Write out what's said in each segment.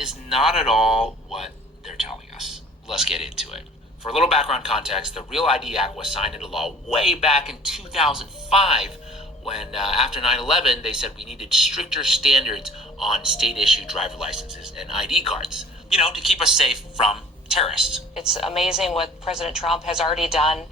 is not at all what they're telling us. Let's get into it. For a little background context, the Real ID Act was signed into law way back in 2005 when, after 9/11, they said we needed stricter standards on state-issued driver licenses and ID cards, to keep us safe from terrorists. It's amazing what President Trump has already done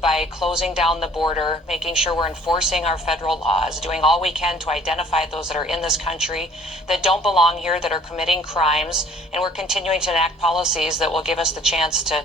by closing down the border, making sure we're enforcing our federal laws, doing all we can to identify those that are in this country that don't belong here, that are committing crimes, and we're continuing to enact policies that will give us the chance to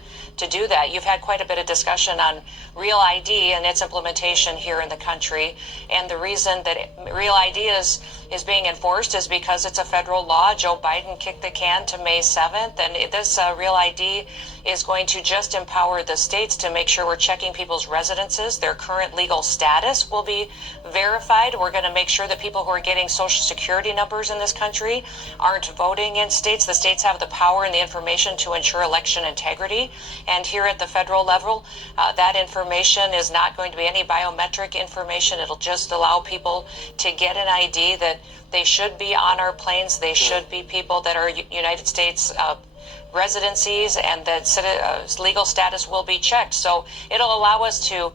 do that. You've had quite a bit of discussion on Real ID and its implementation here in the country, and the reason that Real ID is being enforced is because it's a federal law. Joe Biden kicked the can to May 7th, and this Real ID is going to just empower the states to make sure we're checking people's residences. Their current legal status will be verified. We're going to make sure that people who are getting Social Security numbers in this country aren't voting in states. The states have the power and the information to ensure election integrity. And here at the federal level, that information is not going to be any biometric information. It'll just allow people to get an ID that they should be on our planes. They should be people that are United States residencies, and that legal status will be checked. So it'll allow us to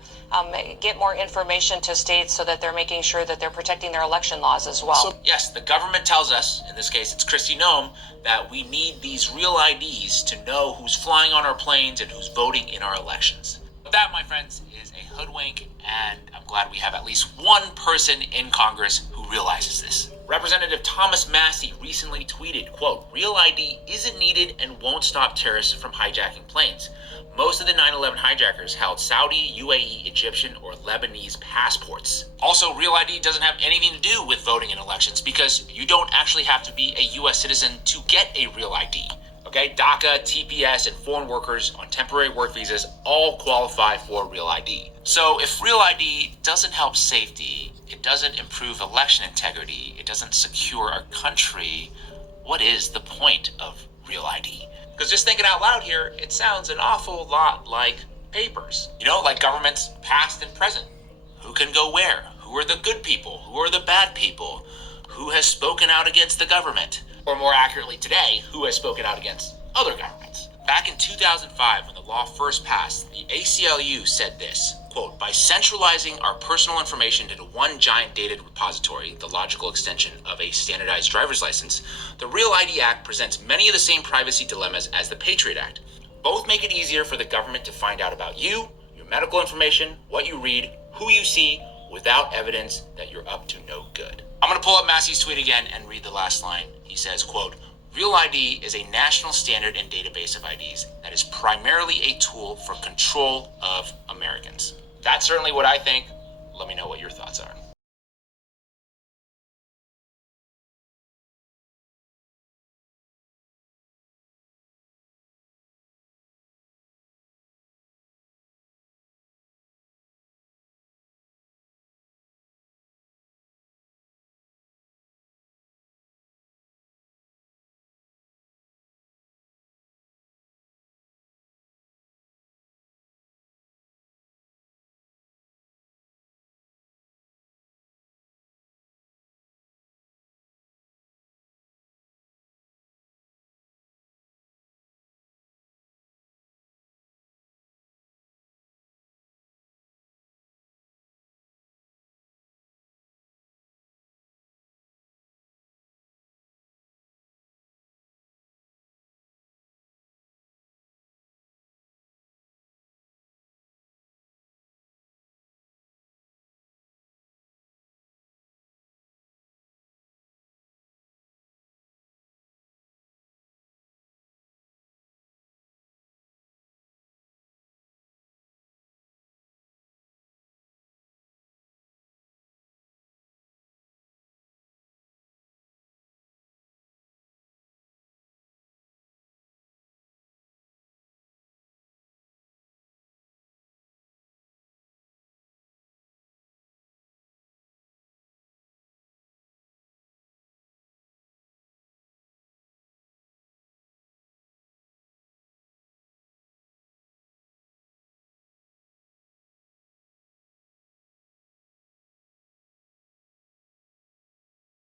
get more information to states so that they're making sure that they're protecting their election laws as well. So, yes, the government tells us, in this case it's Kristi Noem, that we need these Real IDs to know who's flying on our planes and who's voting in our elections. But that, my friends, is a hoodwink, and I'm glad we have at least one person in Congress who realizes this. Representative Thomas Massie recently tweeted, quote, "Real ID isn't needed and won't stop terrorists from hijacking planes. Most of the 9/11 hijackers held Saudi, UAE, Egyptian, or Lebanese passports." Also, Real ID doesn't have anything to do with voting in elections because you don't actually have to be a U.S. citizen to get a Real ID. Okay, DACA, TPS, and foreign workers on temporary work visas all qualify for Real ID. So if Real ID doesn't help safety, it doesn't improve election integrity, it doesn't secure our country, what is the point of Real ID? Because just thinking out loud here, it sounds an awful lot like papers. Like governments past and present. Who can go where? Who are the good people? Who are the bad people? Who has spoken out against the government? Or more accurately today, who has spoken out against other governments? Back in 2005, when the law first passed, the ACLU said this, quote, "By centralizing our personal information into one giant data repository, the logical extension of a standardized driver's license, the Real ID Act presents many of the same privacy dilemmas as the Patriot Act. Both make it easier for the government to find out about you, your medical information, what you read, who you see, without evidence that you're up to no good." I'm going to pull up Massey's tweet again and read the last line. He says, quote, "Real ID is a national standard and database of IDs that is primarily a tool for control of Americans." That's certainly what I think. Let me know what your thoughts are.